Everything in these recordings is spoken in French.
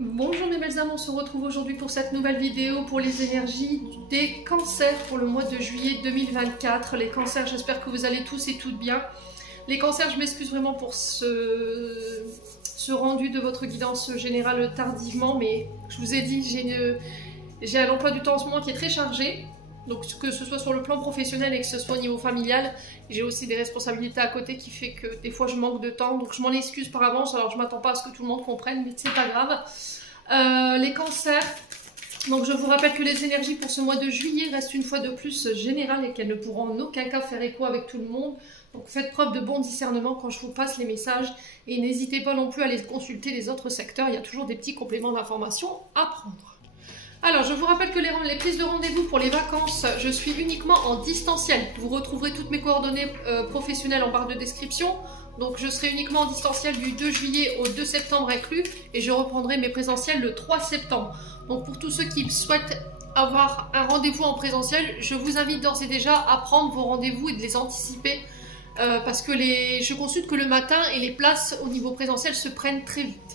Bonjour mes belles âmes, on se retrouve aujourd'hui pour cette nouvelle vidéo pour les énergies des cancers pour le mois de juillet 2024. Les cancers, j'espère que vous allez tous et toutes bien. Les cancers, je m'excuse vraiment pour ce rendu de votre guidance générale tardivement, mais je vous ai dit, j'ai un emploi du temps en ce moment qui est très chargé. Donc que ce soit sur le plan professionnel et que ce soit au niveau familial, j'ai aussi des responsabilités à côté qui fait que des fois je manque de temps, donc je m'en excuse par avance. Alors je m'attends pas à ce que tout le monde comprenne, mais c'est pas grave. Les cancers, donc je vous rappelle que les énergies pour ce mois de juillet restent une fois de plus générales et qu'elles ne pourront en aucun cas faire écho avec tout le monde. Donc faites preuve de bon discernement quand je vous passe les messages et n'hésitez pas non plus à aller consulter les autres secteurs, il y a toujours des petits compléments d'information à prendre. Alors, je vous rappelle que les prises de rendez-vous pour les vacances, je suis uniquement en distanciel. Vous retrouverez toutes mes coordonnées professionnelles en barre de description. Donc, je serai uniquement en distanciel du 2 juillet au 2 septembre inclus. Et je reprendrai mes présentiels le 3 septembre. Donc, pour tous ceux qui souhaitent avoir un rendez-vous en présentiel, je vous invite d'ores et déjà à prendre vos rendez-vous et de les anticiper. Parce que je consulte que le matin et les places au niveau présentiel se prennent très vite.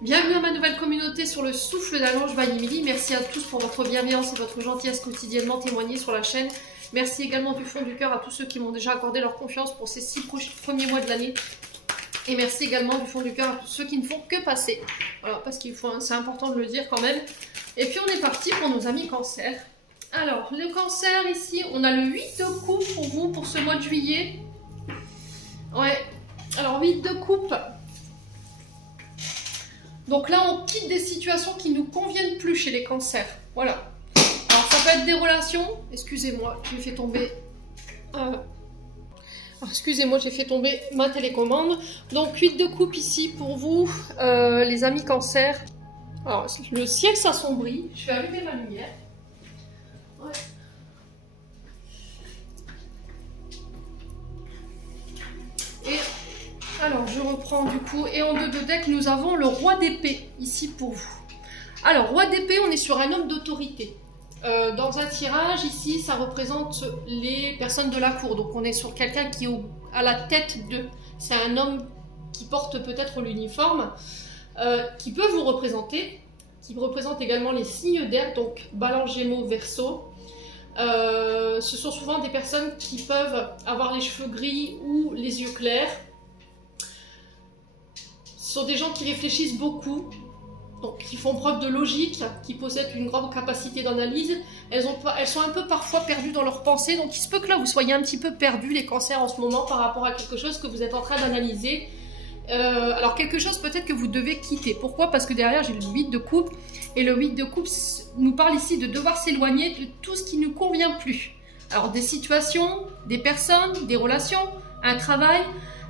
Bienvenue à ma nouvelle communauté sur le souffle d'un ange by Emily. Merci à tous pour votre bienveillance et votre gentillesse quotidiennement témoignée sur la chaîne. Merci également du fond du cœur à tous ceux qui m'ont déjà accordé leur confiance pour ces 6 premiers mois de l'année. Et merci également du fond du cœur à tous ceux qui ne font que passer. Voilà, parce qu'il faut, c'est important de le dire quand même. Et puis on est parti pour nos amis cancer. Alors, le cancer ici, on a le 8 de coupe pour vous pour ce mois de juillet. Ouais, alors 8 de coupe. Donc là, on quitte des situations qui ne nous conviennent plus chez les cancers. Voilà. Alors, ça peut être des relations. Excusez-moi, j'ai fait tomber... excusez-moi, j'ai fait tomber ma télécommande. Donc, 8 de coupe ici pour vous, les amis cancers. Alors, le ciel s'assombrit. Je vais allumer ma lumière. Ouais. Et... alors, je reprends du coup, et en 2 de deck, nous avons le roi d'épée, ici pour vous. Alors, roi d'épée, on est sur un homme d'autorité. Dans un tirage, ici, ça représente les personnes de la cour. Donc, on est sur quelqu'un qui est à la tête de... c'est un homme qui porte peut-être l'uniforme, qui peut vous représenter, qui représente également les signes d'air, donc Balance, Gémeaux, Verseau. Ce sont souvent des personnes qui peuvent avoir les cheveux gris ou les yeux clairs. Ce sont des gens qui réfléchissent beaucoup, donc qui font preuve de logique, qui possèdent une grande capacité d'analyse. Elles sont un peu parfois perdues dans leurs pensées, donc il se peut que là vous soyez un petit peu perdus les cancers en ce moment par rapport à quelque chose que vous êtes en train d'analyser. Alors quelque chose peut-être que vous devez quitter. Pourquoi? Parce que derrière j'ai le 8 de coupe, et le 8 de coupe nous parle ici de devoir s'éloigner de tout ce qui ne nous convient plus. Alors des situations, des personnes, des relations, un travail,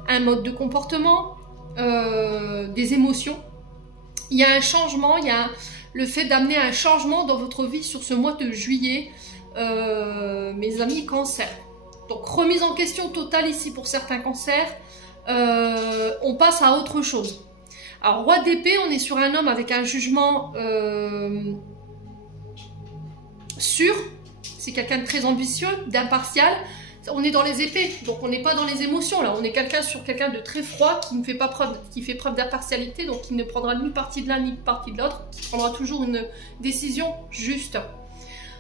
un mode de comportement, des émotions. Il y a un changement, il y a le fait d'amener un changement dans votre vie sur ce mois de juillet, mes amis cancer. Donc remise en question totale ici pour certains cancers. On passe à autre chose. Alors roi d'épée, on est sur un homme avec un jugement sûr. C'est quelqu'un de très ambitieux, d'impartial. On est dans les épées, donc on n'est pas dans les émotions là, on est sur quelqu'un de très froid qui ne fait pas preuve, qui fait preuve d'impartialité, donc qui ne prendra ni partie de l'un ni partie de l'autre, qui prendra toujours une décision juste.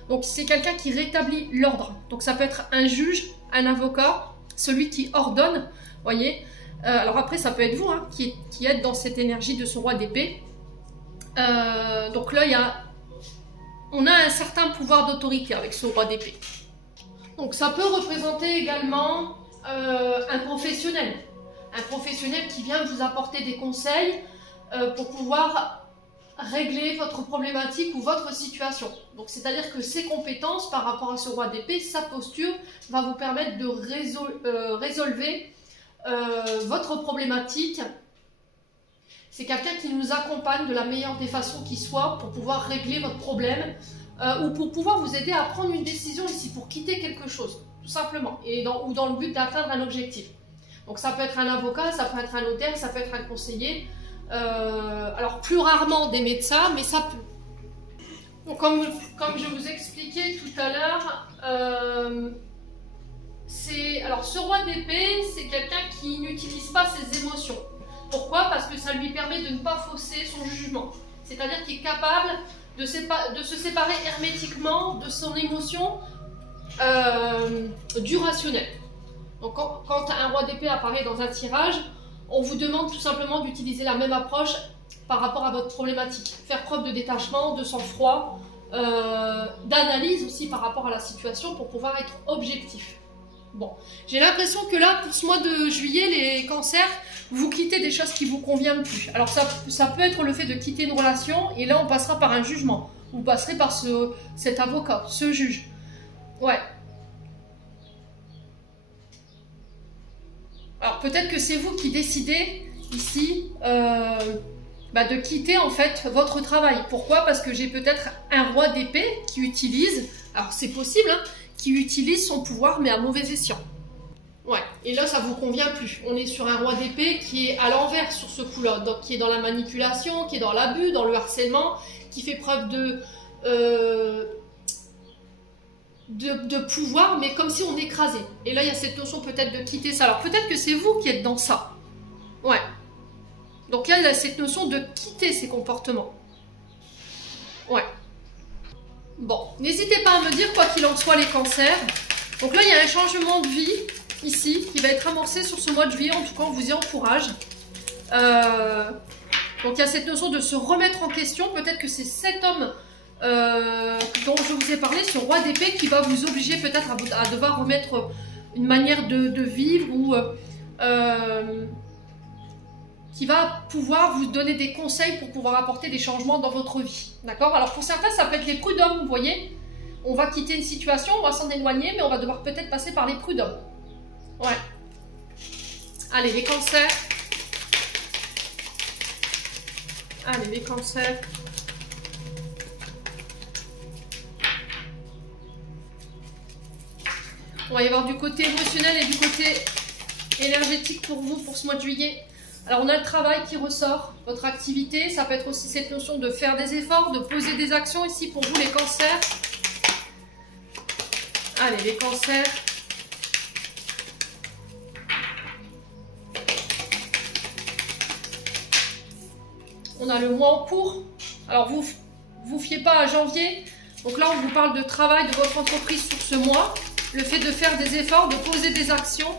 Donc c'est quelqu'un qui rétablit l'ordre, donc ça peut être un juge, un avocat, celui qui ordonne, voyez. Alors après ça peut être vous hein, qui êtes dans cette énergie de ce roi d'épée. Donc là on a un certain pouvoir d'autorité avec ce roi d'épée. Donc ça peut représenter également un professionnel qui vient vous apporter des conseils pour pouvoir régler votre problématique ou votre situation. Donc c'est-à-dire que ses compétences par rapport à ce roi d'épée, sa posture va vous permettre de résolver votre problématique. C'est quelqu'un qui nous accompagne de la meilleure des façons qui soit pour pouvoir régler votre problème. Ou pour pouvoir vous aider à prendre une décision ici, pour quitter quelque chose, tout simplement, ou dans le but d'atteindre un objectif. Donc ça peut être un avocat, ça peut être un notaire, ça peut être un conseiller, alors plus rarement des médecins, mais ça peut. Donc comme je vous expliquais tout à l'heure, alors ce roi d'épée, c'est quelqu'un qui n'utilise pas ses émotions. Pourquoi? Parce que ça lui permet de ne pas fausser son jugement. C'est-à-dire qui est capable de se séparer hermétiquement de son émotion du rationnel. Donc quand un roi d'épée apparaît dans un tirage, on vous demande tout simplement d'utiliser la même approche par rapport à votre problématique. Faire preuve de détachement, de sang-froid, d'analyse aussi par rapport à la situation pour pouvoir être objectif. Bon, j'ai l'impression que là, pour ce mois de juillet, les cancers, vous quittez des choses qui vous conviennent plus. Alors ça peut être le fait de quitter une relation, et là on passera par un jugement. Vous passerez par cet avocat, ce juge. Ouais. Alors peut-être que c'est vous qui décidez ici de quitter en fait votre travail. Pourquoi? Parce que j'ai peut-être un roi d'épée qui utilise, alors c'est possible, hein, qui utilise son pouvoir mais à mauvais escient. Ouais, et là ça vous convient plus. On est sur un roi d'épée qui est à l'envers sur ce coup-là, donc qui est dans la manipulation, qui est dans l'abus, dans le harcèlement, qui fait preuve de pouvoir, mais comme si on écrasait. Et là il y a cette notion peut-être de quitter ça. Alors peut-être que c'est vous qui êtes dans ça. Ouais. Donc il y a cette notion de quitter ces comportements. Ouais. Bon, n'hésitez pas à me dire quoi qu'il en soit les cancers. Donc là il y a un changement de vie ici qui va être amorcé sur ce mois de juillet. En tout cas on vous y encourage. Donc il y a cette notion de se remettre en question. Peut-être que c'est cet homme dont je vous ai parlé, ce roi d'épée, qui va vous obliger peut-être à devoir remettre une manière de vivre ou qui va pouvoir vous donner des conseils pour pouvoir apporter des changements dans votre vie. D'accord? Alors pour certains, ça peut être les prud'hommes, vous voyez. On va quitter une situation, on va s'en éloigner, mais on va devoir peut-être passer par les prud'hommes. Ouais. Allez, les cancers. Allez, les cancers. On va y avoir du côté émotionnel et du côté énergétique pour vous pour ce mois de juillet. Alors on a le travail qui ressort, votre activité, ça peut être aussi cette notion de faire des efforts, de poser des actions ici pour vous les cancers. Allez, les cancers. On a le mois en cours. Alors vous fiez pas à janvier. Donc là on vous parle de travail de votre entreprise sur ce mois. Le fait de faire des efforts, de poser des actions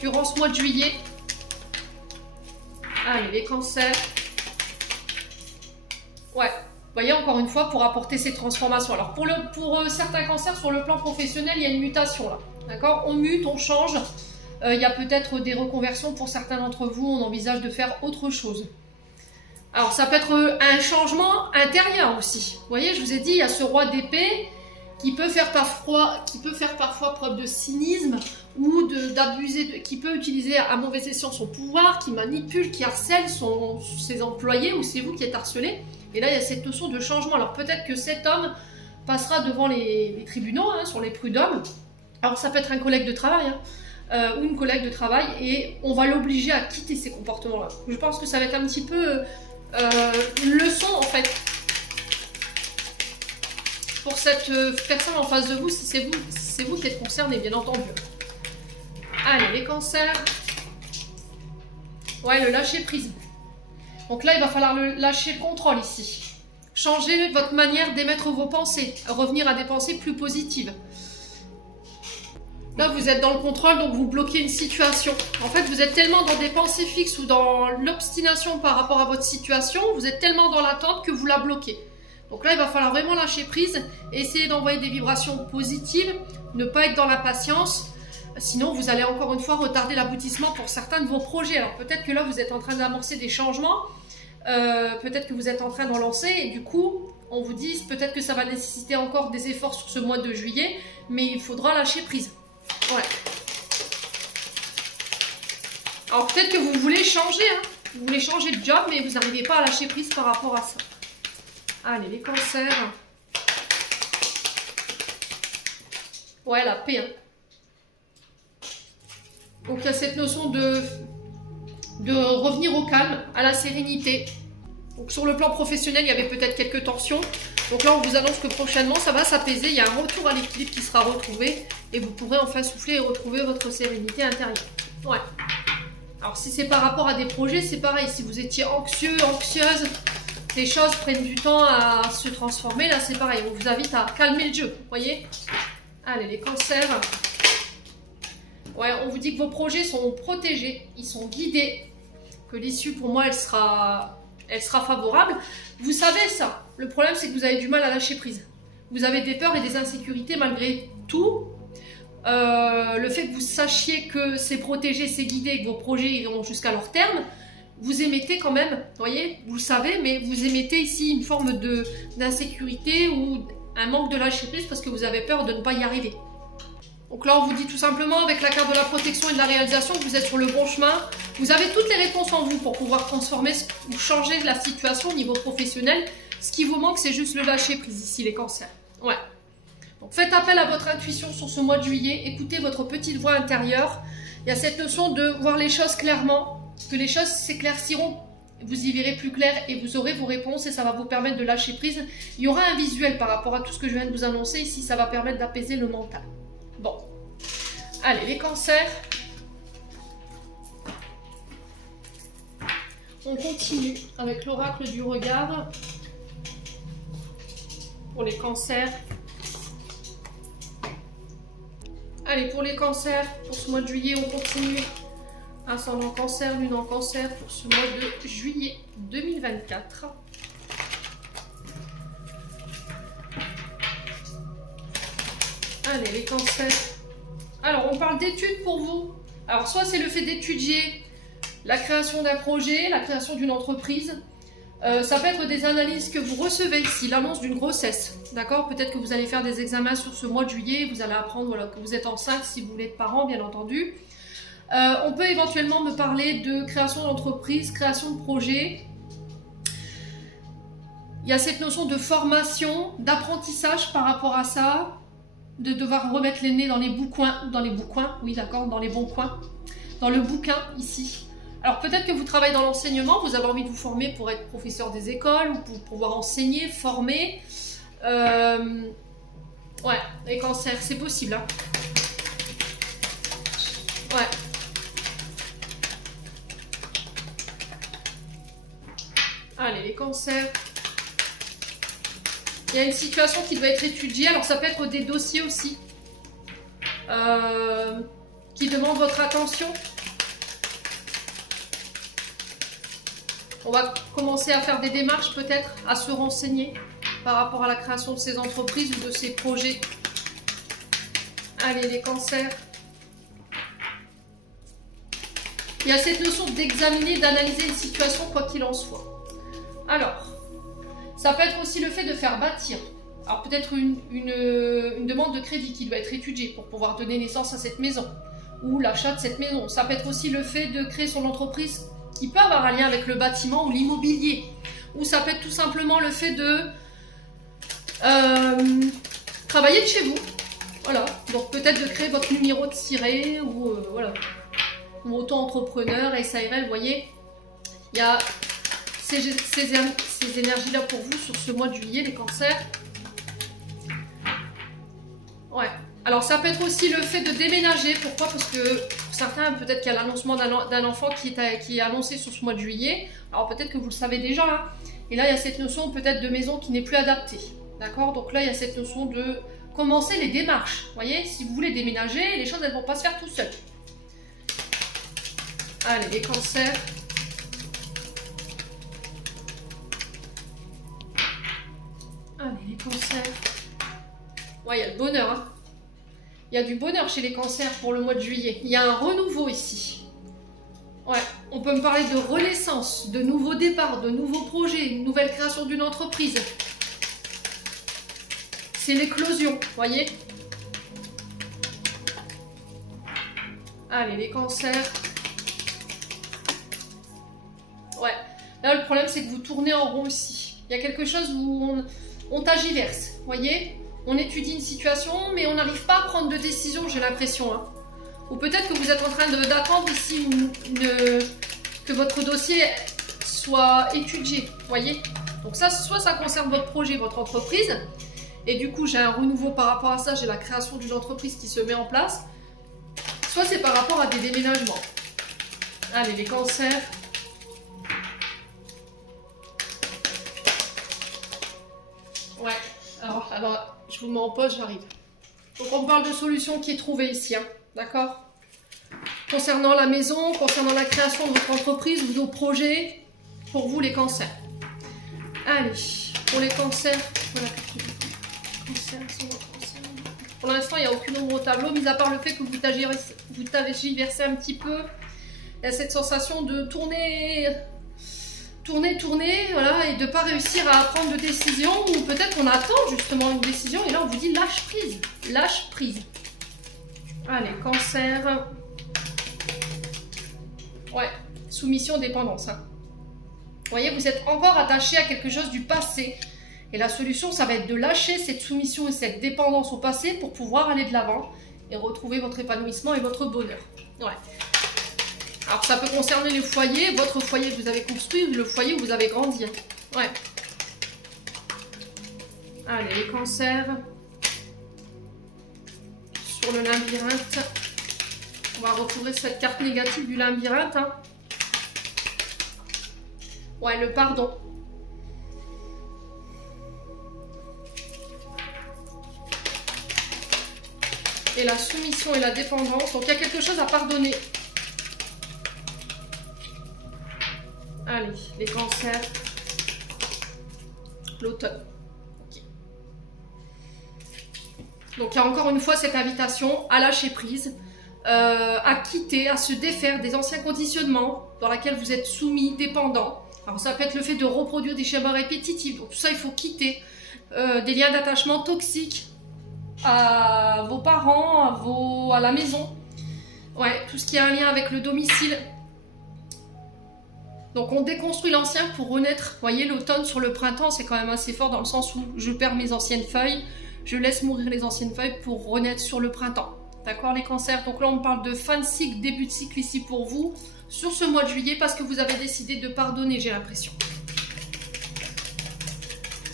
durant ce mois de juillet. Allez, les cancers. Ouais, vous voyez, encore une fois, pour apporter ces transformations. Alors, pour certains cancers, sur le plan professionnel, il y a une mutation là. D'accord? On mute, on change. Il y a peut-être des reconversions pour certains d'entre vous. On envisage de faire autre chose. Alors, ça peut être un changement intérieur aussi. Vous voyez, je vous ai dit, il y a ce roi d'épée qui peut faire parfois preuve de cynisme ou d'abuser, qui peut utiliser à mauvais escient son pouvoir, qui manipule, qui harcèle ses employés, ou c'est vous qui êtes harcelé. Et là, il y a cette notion de changement. Alors peut-être que cet homme passera devant les tribunaux, hein, sur les prud'hommes. Alors ça peut être un collègue de travail, hein, ou une collègue de travail, et on va l'obliger à quitter ces comportements-là. Je pense que ça va être un petit peu une leçon, en fait, pour cette personne en face de vous, si c'est vous qui êtes concerné, bien entendu. Allez, les cancers. Ouais, le lâcher prise. Donc là, il va falloir lâcher le contrôle ici. Changer votre manière d'émettre vos pensées. Revenir à des pensées plus positives. Là, vous êtes dans le contrôle, donc vous bloquez une situation. En fait, vous êtes tellement dans des pensées fixes ou dans l'obstination par rapport à votre situation, vous êtes tellement dans l'attente que vous la bloquez. Donc là, il va falloir vraiment lâcher prise, essayer d'envoyer des vibrations positives, ne pas être dans la patience, sinon vous allez encore une fois retarder l'aboutissement pour certains de vos projets. Alors peut-être que là, vous êtes en train d'amorcer des changements, peut-être que vous êtes en train d'en lancer, et du coup, on vous dit peut-être que ça va nécessiter encore des efforts sur ce mois de juillet, mais il faudra lâcher prise. Ouais. Alors peut-être que vous voulez changer, hein, vous voulez changer de job, mais vous n'arrivez pas à lâcher prise par rapport à ça. Allez, les cancers. Ouais, la paix. Hein. Donc, il y a cette notion de revenir au calme, à la sérénité. Donc, sur le plan professionnel, il y avait peut-être quelques tensions. Donc là, on vous annonce que prochainement, ça va s'apaiser. Il y a un retour à l'équilibre qui sera retrouvé. Et vous pourrez enfin souffler et retrouver votre sérénité intérieure. Ouais. Alors, si c'est par rapport à des projets, c'est pareil. Si vous étiez anxieux, anxieuse, les choses prennent du temps à se transformer. Là, c'est pareil. On vous invite à calmer le jeu. Vous voyez? Allez, les cancers. Ouais, on vous dit que vos projets sont protégés. Ils sont guidés. Que l'issue, pour moi, elle sera favorable. Vous savez ça. Le problème, c'est que vous avez du mal à lâcher prise. Vous avez des peurs et des insécurités malgré tout. Le fait que vous sachiez que c'est protégé, c'est guidé et que vos projets iront jusqu'à leur terme, vous émettez quand même, vous voyez, vous le savez, mais vous émettez ici une forme d'insécurité ou un manque de lâcher prise parce que vous avez peur de ne pas y arriver. Donc là, on vous dit tout simplement, avec la carte de la protection et de la réalisation, que vous êtes sur le bon chemin. Vous avez toutes les réponses en vous pour pouvoir transformer ou changer la situation au niveau professionnel. Ce qui vous manque, c'est juste le lâcher prise ici, les cancers. Ouais. Donc faites appel à votre intuition sur ce mois de juillet. Écoutez votre petite voix intérieure. Il y a cette notion de voir les choses clairement, que les choses s'éclairciront. Vous y verrez plus clair et vous aurez vos réponses et ça va vous permettre de lâcher prise. Il y aura un visuel par rapport à tout ce que je viens de vous annoncer ici. Ça va permettre d'apaiser le mental. Bon. Allez, les cancers. On continue avec l'oracle du regard. Pour les cancers. Allez, pour les cancers, pour ce mois de juillet, on continue. Ascendant cancer, lune en cancer pour ce mois de juillet 2024. Allez, les cancers. Alors, on parle d'études pour vous. Alors, soit c'est le fait d'étudier la création d'un projet, la création d'une entreprise. Ça peut être des analyses que vous recevez ici, l'annonce d'une grossesse. D'accord? Peut-être que vous allez faire des examens sur ce mois de juillet. Vous allez apprendre voilà, que vous êtes enceinte si vous voulez être parent, bien entendu. On peut éventuellement me parler de création d'entreprise, création de projet. Il y a cette notion de formation, d'apprentissage par rapport à ça, de devoir remettre les nez dans les bouquins, oui d'accord, dans les bons coins, dans le bouquin ici. Alors peut-être que vous travaillez dans l'enseignement, vous avez envie de vous former pour être professeur des écoles ou pour pouvoir enseigner, former. Ouais, les cancers, c'est possible. Hein. Ouais. Allez, les cancers. Il y a une situation qui doit être étudiée. Alors, ça peut être des dossiers aussi qui demandent votre attention. On va commencer à faire des démarches peut-être, à se renseigner par rapport à la création de ces entreprises ou de ces projets. Allez, les cancers. Il y a cette notion d'examiner, d'analyser une situation quoi qu'il en soit. Alors, ça peut être aussi le fait de faire bâtir. Alors peut-être une demande de crédit qui doit être étudiée pour pouvoir donner naissance à cette maison ou l'achat de cette maison. Ça peut être aussi le fait de créer son entreprise qui peut avoir un lien avec le bâtiment ou l'immobilier. Ou ça peut être tout simplement le fait de travailler de chez vous. Voilà, donc peut-être de créer votre numéro de ciré ou voilà, ou auto-entrepreneur, SARL, vous voyez. Il y a ces énergies-là pour vous sur ce mois de juillet, les cancers. Ouais. Alors ça peut être aussi le fait de déménager. Pourquoi? Parce que pour certains, peut-être qu'il y a l'annoncement d'un enfant qui est annoncé sur ce mois de juillet. Alors peut-être que vous le savez déjà. Hein. Et là, il y a cette notion peut-être de maison qui n'est plus adaptée. D'accord? Donc là, il y a cette notion de commencer les démarches. Vous voyez, si vous voulez déménager, les choses elles ne vont pas se faire tout seul. Allez, les cancers. Allez, les cancers. Ouais, il y a le bonheur. Hein. Il y a du bonheur chez les cancers pour le mois de juillet. Il y a un renouveau ici. Ouais, on peut me parler de renaissance, de nouveaux départs, de nouveaux projets, une nouvelle création d'une entreprise. C'est l'éclosion, vous voyez. Allez, les cancers. Ouais, là le problème c'est que vous tournez en rond ici. Il y a quelque chose où on tagiverse, vous voyez. On étudie une situation, mais on n'arrive pas à prendre de décision, j'ai l'impression. Hein. Ou peut-être que vous êtes en train d'attendre ici que votre dossier soit étudié, vous voyez. Donc ça, soit ça concerne votre projet, votre entreprise, et du coup j'ai un renouveau par rapport à ça, j'ai la création d'une entreprise qui se met en place, soit c'est par rapport à des déménagements. Allez, les cancers. Je vous mets en pause, j'arrive. Donc on parle de solution qui est trouvée ici, hein, d'accord? Concernant la maison, concernant la création de votre entreprise, vos projets, pour vous les cancers. Allez, pour les cancers, voilà. Pour l'instant, il n'y a aucune ombre au tableau, mis à part le fait que vous tergiversez un petit peu. Il y a cette sensation de tourner, voilà, et de ne pas réussir à prendre de décision, ou peut-être qu'on attend justement une décision, et là on vous dit lâche prise, lâche prise. Allez, cancer. Ouais, soumission, dépendance. Hein. Vous voyez, vous êtes encore attaché à quelque chose du passé. Et la solution, ça va être de lâcher cette soumission et cette dépendance au passé pour pouvoir aller de l'avant et retrouver votre épanouissement et votre bonheur. Ouais. Alors, ça peut concerner les foyers, votre foyer que vous avez construit ou le foyer où vous avez grandi. Ouais. Allez, les cancers. Sur le labyrinthe. On va recouvrir cette carte négative du labyrinthe. Hein. Ouais, le pardon. Et la soumission et la dépendance. Donc, il y a quelque chose à pardonner. Allez, les cancers. L'automne. Okay. Donc, il y a encore une fois cette invitation à lâcher prise, à quitter, à se défaire des anciens conditionnements dans lesquels vous êtes soumis, dépendants. Alors, ça peut être le fait de reproduire des schémas répétitifs. Donc, tout ça, il faut quitter. Des liens d'attachement toxiques à vos parents, à la maison. Ouais, tout ce qui a un lien avec le domicile. Donc on déconstruit l'ancien pour renaître. Vous voyez, l'automne sur le printemps, c'est quand même assez fort dans le sens où je perds mes anciennes feuilles, je laisse mourir les anciennes feuilles pour renaître sur le printemps. D'accord, les cancers? Donc là, on parle de fin de cycle, début de cycle ici pour vous, sur ce mois de juillet, parce que vous avez décidé de pardonner, j'ai l'impression.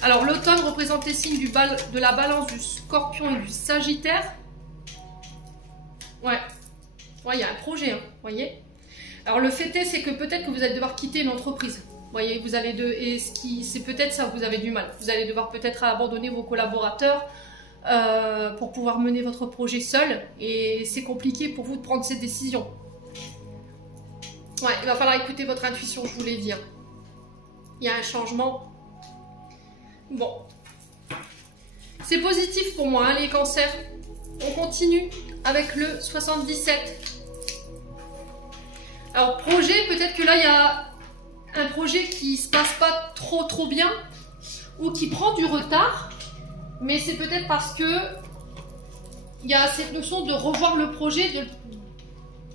Alors l'automne représente les signes de la balance, du scorpion et du sagittaire. Ouais, il y a un projet, hein, vous voyez. Alors le fait est, c'est que peut-être que vous allez devoir quitter une entreprise. Vous voyez, vous allez c'est peut-être ça, vous avez du mal. Vous allez devoir peut-être abandonner vos collaborateurs pour pouvoir mener votre projet seul. Et c'est compliqué pour vous de prendre ces décisions. Ouais, il va falloir écouter votre intuition, je vous l'ai dit. Hein. Il y a un changement. Bon. C'est positif pour moi, hein, les cancers. On continue avec le 77. Alors, projet, peut-être que là, il y a un projet qui se passe pas trop bien ou qui prend du retard, mais c'est peut-être parce que il y a cette notion de revoir le projet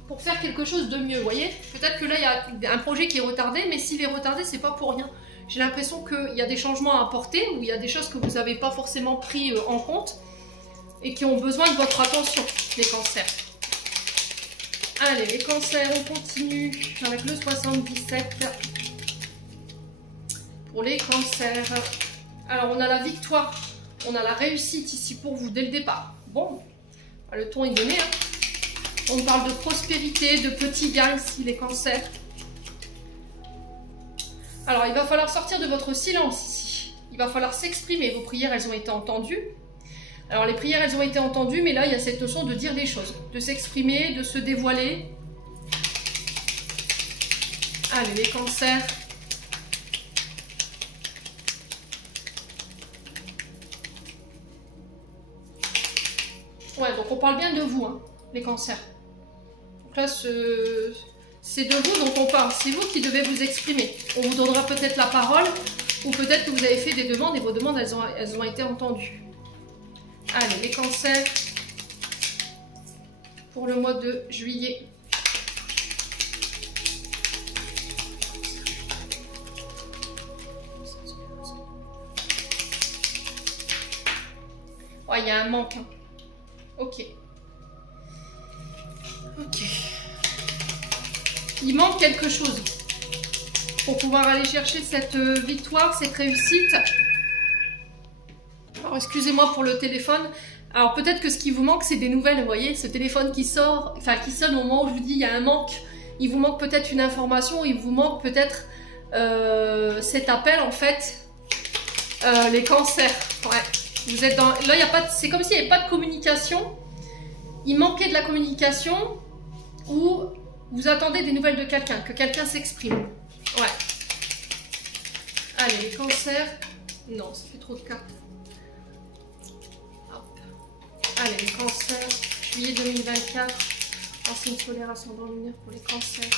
pour faire quelque chose de mieux, vous voyez. Peut-être que là, il y a un projet qui est retardé, mais s'il est retardé, c'est pas pour rien. J'ai l'impression qu'il y a des changements à apporter ou il y a des choses que vous n'avez pas forcément pris en compte et qui ont besoin de votre attention, les cancers. Allez, les cancers, on continue avec le 77. Pour les cancers. Alors, on a la victoire, on a la réussite ici pour vous dès le départ. Bon, le ton est donné. Hein. On parle de prospérité, de petits gains ici, les cancers. Alors, il va falloir sortir de votre silence ici. Il va falloir s'exprimer. Vos prières, elles ont été entendues. Alors, les prières, elles ont été entendues, mais là, il y a cette notion de dire les choses, de s'exprimer, de se dévoiler. Allez, les cancers. Ouais, donc on parle bien de vous, hein, les cancers. Donc là, c'est de vous dont on parle. C'est vous qui devez vous exprimer. On vous donnera peut-être la parole, ou peut-être que vous avez fait des demandes, et vos demandes, elles ont été entendues. Allez, les cancers pour le mois de juillet. Ouais, il y a un manque. Hein. Ok. Ok. Il manque quelque chose pour pouvoir aller chercher cette victoire, cette réussite. Alors, excusez-moi pour le téléphone. Alors, peut-être que ce qui vous manque, c'est des nouvelles, vous voyez, ce téléphone qui sort, enfin, qui sonne au moment où je vous dis, il y a un manque. Il vous manque peut-être une information, il vous manque peut-être cet appel, en fait, les cancers. Ouais. Vous êtes dans... Là, il y a pas de... c'est comme s'il n'y avait pas de communication. Il manquait de la communication ou vous attendez des nouvelles de quelqu'un, que quelqu'un s'exprime. Ouais. Allez, les cancers. Non, ça fait trop de cartes. Hop. Allez, les cancers. Juillet 2024. En signe solaire, ascendant lunaire pour les cancers.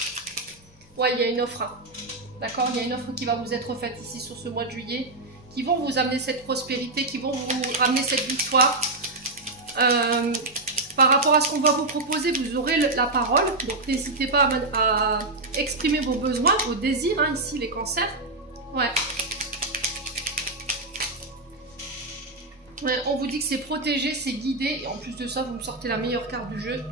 Ouais, il y a une offre. Hein. D'accord, il y a une offre qui va vous être faite ici sur ce mois de juillet, qui vont vous amener cette prospérité, qui vont vous ramener cette victoire. Par rapport à ce qu'on va vous proposer, vous aurez la parole. Donc n'hésitez pas à exprimer vos besoins, vos désirs, hein, ici les cancers. Ouais. Ouais, on vous dit que c'est protégé, c'est guidé. Et en plus de ça, vous me sortez la meilleure carte du jeu.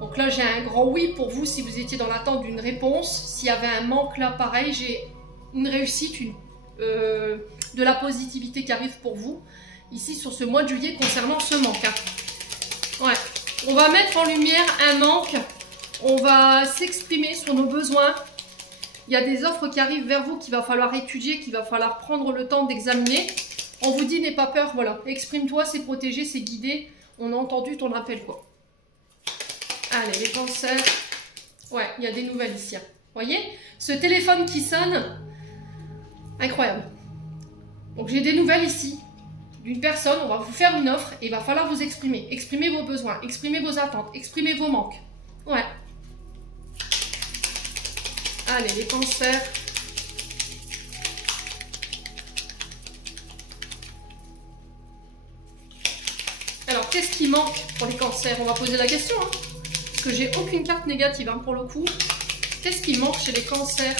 Donc là, j'ai un grand oui pour vous si vous étiez dans l'attente d'une réponse. S'il y avait un manque là, pareil, j'ai une réussite, de la positivité qui arrive pour vous. Ici, sur ce mois de juillet, concernant ce manque. Hein. Ouais. On va mettre en lumière un manque. On va s'exprimer sur nos besoins. Il y a des offres qui arrivent vers vous qu'il va falloir étudier, qu'il va falloir prendre le temps d'examiner. On vous dit, n'aie pas peur, voilà. Exprime-toi, c'est protégé, c'est guidé. On a entendu ton appel, quoi. Allez, les cancers. Ouais, il y a des nouvelles ici. Hein. Voyez, ce téléphone qui sonne, incroyable. Donc j'ai des nouvelles ici d'une personne. On va vous faire une offre et il va falloir vous exprimer. Exprimer vos besoins, exprimer vos attentes, exprimer vos manques. Ouais. Allez, les cancers. Alors, qu'est-ce qui manque pour les cancers? On va poser la question, hein. Parce que j'ai aucune carte négative, hein, pour le coup. Qu'est-ce qui manque chez les cancers?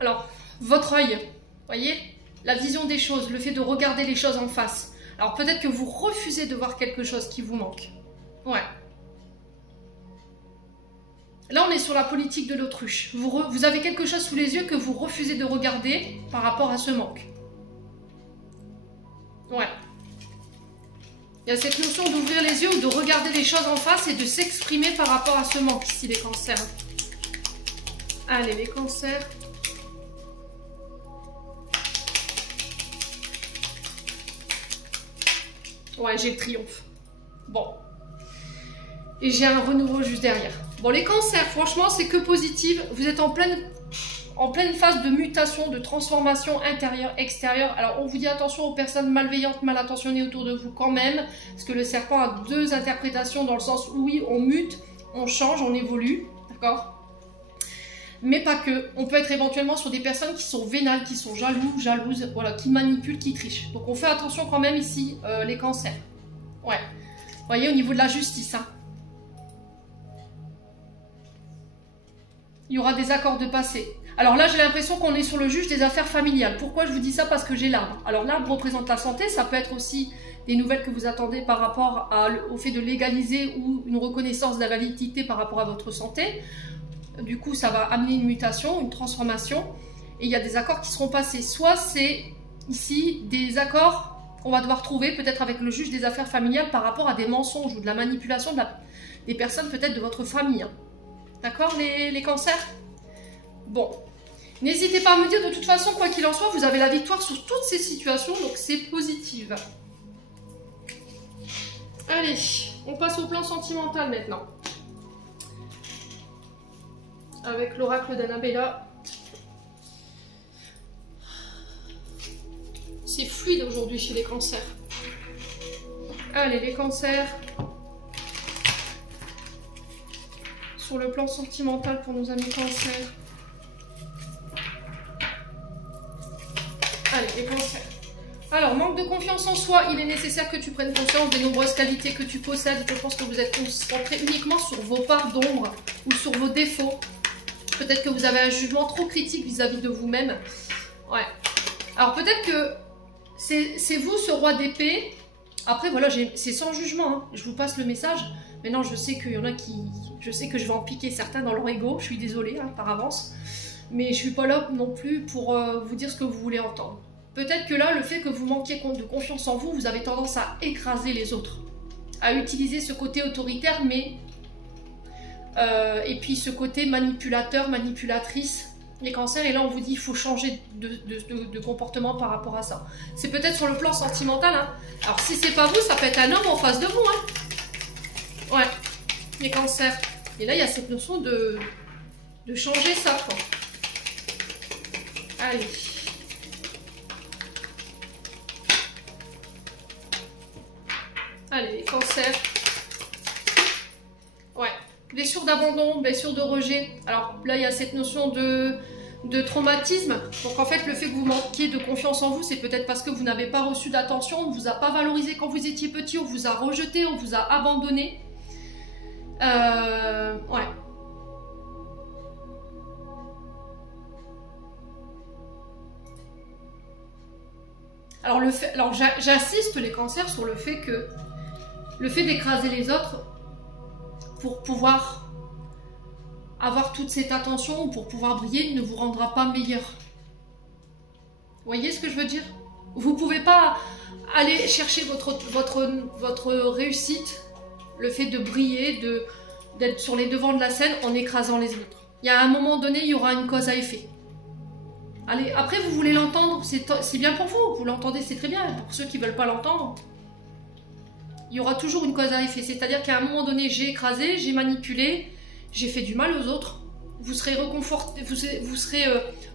Alors, votre œil, voyez, la vision des choses, le fait de regarder les choses en face. Alors, peut-être que vous refusez de voir quelque chose qui vous manque. Ouais. Là, on est sur la politique de l'autruche. Vous avez quelque chose sous les yeux que vous refusez de regarder par rapport à ce manque. Ouais. Il y a cette notion d'ouvrir les yeux ou de regarder les choses en face et de s'exprimer par rapport à ce manque ici, les cancers. Allez, les cancers. Ouais, j'ai le triomphe. Bon. Et j'ai un renouveau juste derrière. Bon, les cancers, franchement, c'est que positif. Vous êtes en pleine phase de mutation, de transformation intérieure, extérieure. Alors, on vous dit attention aux personnes malveillantes, mal intentionnées autour de vous quand même. Parce que le serpent a deux interprétations dans le sens où oui, on mute, on change, on évolue. D'accord ? Mais pas que. On peut être éventuellement sur des personnes qui sont vénales, qui sont jalouses, voilà, qui manipulent, qui trichent. Donc, on fait attention quand même ici, les cancers. Ouais. Vous voyez, au niveau de la justice, hein. Il y aura des accords de passé. Alors là, j'ai l'impression qu'on est sur le juge des affaires familiales. Pourquoi je vous dis ça? Parce que j'ai l'arbre. Alors l'arbre représente la santé. Ça peut être aussi des nouvelles que vous attendez par rapport au fait de légaliser ou une reconnaissance d'invalidité par rapport à votre santé. Du coup, ça va amener une mutation, une transformation. Et il y a des accords qui seront passés. Soit c'est ici des accords qu'on va devoir trouver peut-être avec le juge des affaires familiales par rapport à des mensonges ou de la manipulation des personnes peut-être de votre famille. Hein. D'accord, les cancers? Bon, n'hésitez pas à me dire, de toute façon, quoi qu'il en soit, vous avez la victoire sur toutes ces situations, donc c'est positif. Allez, on passe au plan sentimental maintenant. Avec l'oracle d'Annabella. C'est fluide aujourd'hui chez les cancers. Allez, les cancers. Sur le plan sentimental pour nos amis cancers. Allez, les cancers. Alors, manque de confiance en soi, il est nécessaire que tu prennes conscience des nombreuses qualités que tu possèdes. Je pense que vous êtes concentré uniquement sur vos parts d'ombre ou sur vos défauts. Peut-être que vous avez un jugement trop critique vis-à-vis de vous-même. Ouais. Alors, peut-être que c'est vous, ce roi d'épée. Après, voilà, c'est sans jugement. Hein. Je vous passe le message. Maintenant, je sais qu'il y en a qui... Je sais que je vais en piquer certains dans leur ego. Je suis désolée, hein, par avance. Mais je ne suis pas là non plus pour vous dire ce que vous voulez entendre. Peut-être que là, le fait que vous manquiez de confiance en vous, vous avez tendance à écraser les autres. À utiliser ce côté autoritaire, mais... et puis ce côté manipulateur, manipulatrice. les cancers, et là on vous dit il faut changer de comportement par rapport à ça. C'est peut-être sur le plan sentimental, hein. Alors si c'est pas vous, ça peut être un homme en face de vous, hein. Ouais, les cancers. Et là il y a cette notion de changer ça, quoi. Allez. Allez, les cancers. Ouais. Blessure d'abandon, blessure de rejet. Alors là, il y a cette notion de traumatisme. Donc en fait, le fait que vous manquiez de confiance en vous, c'est peut-être parce que vous n'avez pas reçu d'attention, on ne vous a pas valorisé quand vous étiez petit, on vous a rejeté, on vous a abandonné. Ouais. Alors j'insiste les cancers sur le fait que le fait d'écraser les autres pour pouvoir avoir toute cette attention ou pour pouvoir briller ne vous rendra pas meilleur. Vous voyez ce que je veux dire? Vous ne pouvez pas aller chercher votre réussite, le fait de briller, d'être sur les devants de la scène en écrasant les autres. Il y a un moment donné, il y aura une cause à effet. Allez, après vous voulez l'entendre, c'est bien pour vous, vous l'entendez, c'est très bien. Pour ceux qui ne veulent pas l'entendre, il y aura toujours une cause à effet. C'est-à-dire qu'à un moment donné, j'ai écrasé, j'ai manipulé, j'ai fait du mal aux autres. Vous serez reconforté, vous serez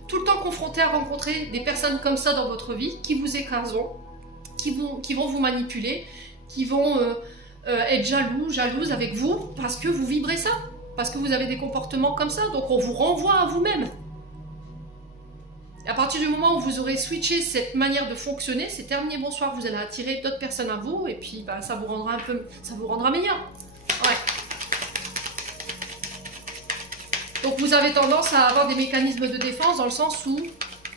tout le temps confronté à rencontrer des personnes comme ça dans votre vie qui vous écraseront, qui vont vous manipuler, qui vont être jalouses avec vous parce que vous vibrez ça, parce que vous avez des comportements comme ça. Donc on vous renvoie à vous-même. À partir du moment où vous aurez switché cette manière de fonctionner, c'est terminé, bonsoir, vous allez attirer d'autres personnes à vous et puis bah, ça vous rendra meilleur. Ouais. Donc vous avez tendance à avoir des mécanismes de défense dans le sens où,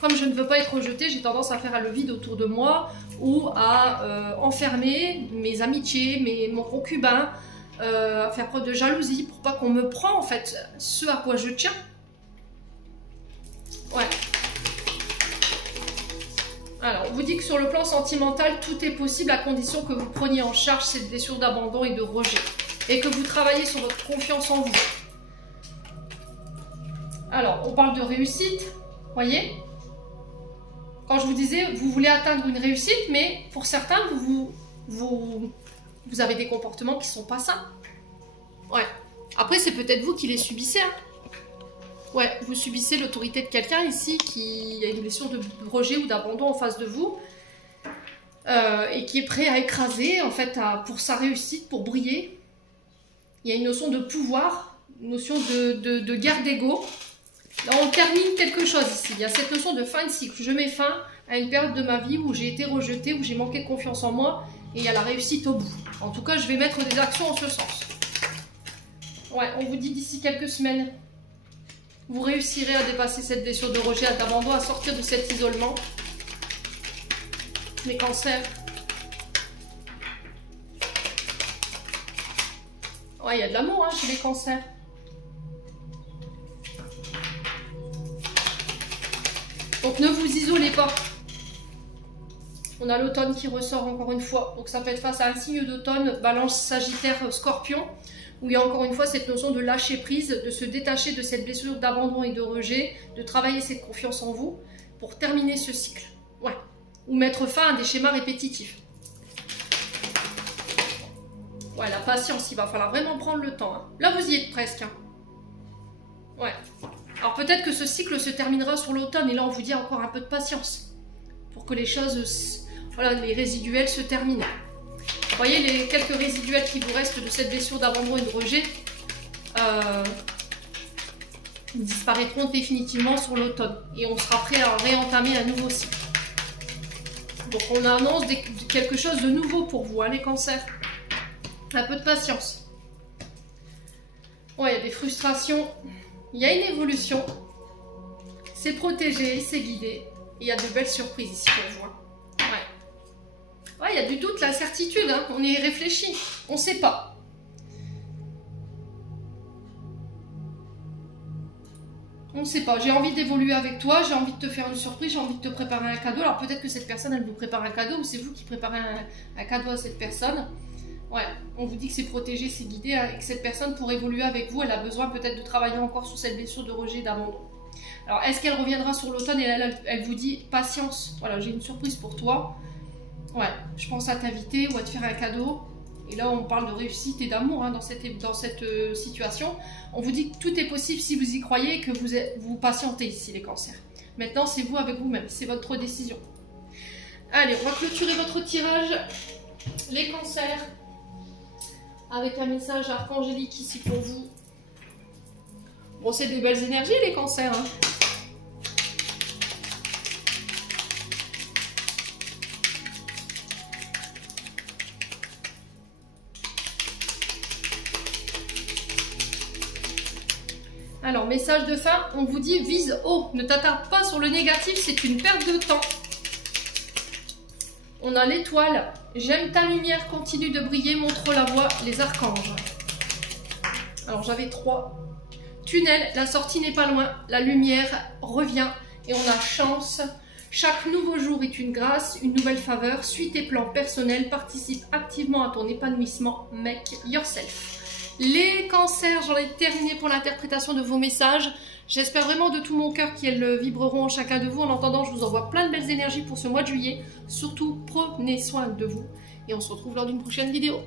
comme je ne veux pas être rejetée, j'ai tendance à faire le vide autour de moi ou à enfermer mes amitiés, mon concubin, à faire preuve de jalousie pour pas qu'on me prenne en fait ce à quoi je tiens. Ouais. Alors, on vous dit que sur le plan sentimental, tout est possible à condition que vous preniez en charge cette blessure d'abandon et de rejet. Et que vous travaillez sur votre confiance en vous. Alors, on parle de réussite, voyez? Quand je vous disais, vous voulez atteindre une réussite, mais pour certains, vous avez des comportements qui ne sont pas sains. Ouais. Après, c'est peut-être vous qui les subissez, hein. Ouais, vous subissez l'autorité de quelqu'un ici qui a une blessure de rejet ou d'abandon en face de vous et qui est prêt à écraser, en fait, pour sa réussite, pour briller. Il y a une notion de pouvoir, une notion de guerre d'ego. Là, on termine quelque chose ici. Il y a cette notion de fin de cycle. Je mets fin à une période de ma vie où j'ai été rejetée, où j'ai manqué de confiance en moi et il y a la réussite au bout. En tout cas, je vais mettre des actions en ce sens. Ouais, on vous dit d'ici quelques semaines. Vous réussirez à dépasser cette blessure de rejet, d'abandon, à sortir de cet isolement. Les cancers. Ouais, il y a de l'amour hein, chez les cancers. Donc ne vous isolez pas. On a l'automne qui ressort encore une fois. Donc ça peut être face à un signe d'automne, balance, sagittaire, scorpion. Où il y a encore une fois cette notion de lâcher prise, de se détacher de cette blessure d'abandon et de rejet, de travailler cette confiance en vous pour terminer ce cycle. Ouais. Ou mettre fin à des schémas répétitifs. Ouais, la patience, il va falloir vraiment prendre le temps. Hein. Là, vous y êtes presque. Hein. Ouais. Alors peut-être que ce cycle se terminera sur l'automne et là, on vous dit encore un peu de patience pour que les choses, voilà, les résiduels se terminent. Vous voyez les quelques résiduels qui vous restent de cette blessure d'abandon et de rejet disparaîtront définitivement sur l'automne et on sera prêt à réentamer un nouveau cycle. Donc on annonce quelque chose de nouveau pour vous, hein, les cancers. Un peu de patience. Ouais, il y a des frustrations, il y a une évolution, c'est protégé, c'est guidé et il y a de belles surprises ici pour vous. Hein. Ouais, il y a du doute, l'incertitude, hein. On est réfléchi, on ne sait pas. On ne sait pas, j'ai envie d'évoluer avec toi, j'ai envie de te faire une surprise, j'ai envie de te préparer un cadeau. Alors peut-être que cette personne, elle vous prépare un cadeau ou c'est vous qui préparez un cadeau à cette personne. Ouais, on vous dit que c'est protégé, c'est guidé et que cette personne, pour évoluer avec vous, elle a besoin peut-être de travailler encore sur cette blessure de rejet, d'abandon. Alors, est-ce qu'elle reviendra sur l'automne et elle vous dit patience, voilà, j'ai une surprise pour toi. Ouais, je pense à t'inviter ou à te faire un cadeau. Et là, on parle de réussite et d'amour dans cette situation. On vous dit que tout est possible si vous y croyez et que vous patientez ici, les cancers. Maintenant, c'est vous avec vous-même, c'est votre décision. Allez, on va clôturer votre tirage. Les cancers, avec un message archangélique ici pour vous. Bon, c'est de belles énergies, les cancers. Hein. Alors, message de fin, on vous dit vise haut, ne t'attarde pas sur le négatif, c'est une perte de temps. On a l'étoile, j'aime ta lumière, continue de briller, montre la voie, les archanges. Alors, j'avais 3. Tunnel, la sortie n'est pas loin, la lumière revient et on a chance. Chaque nouveau jour est une grâce, une nouvelle faveur, suis tes plans personnels, participe activement à ton épanouissement, make yourself. Les cancers, j'en ai terminé pour l'interprétation de vos messages. J'espère vraiment de tout mon cœur qu'elles vibreront en chacun de vous. En attendant, je vous envoie plein de belles énergies pour ce mois de juillet. Surtout, prenez soin de vous. Et on se retrouve lors d'une prochaine vidéo.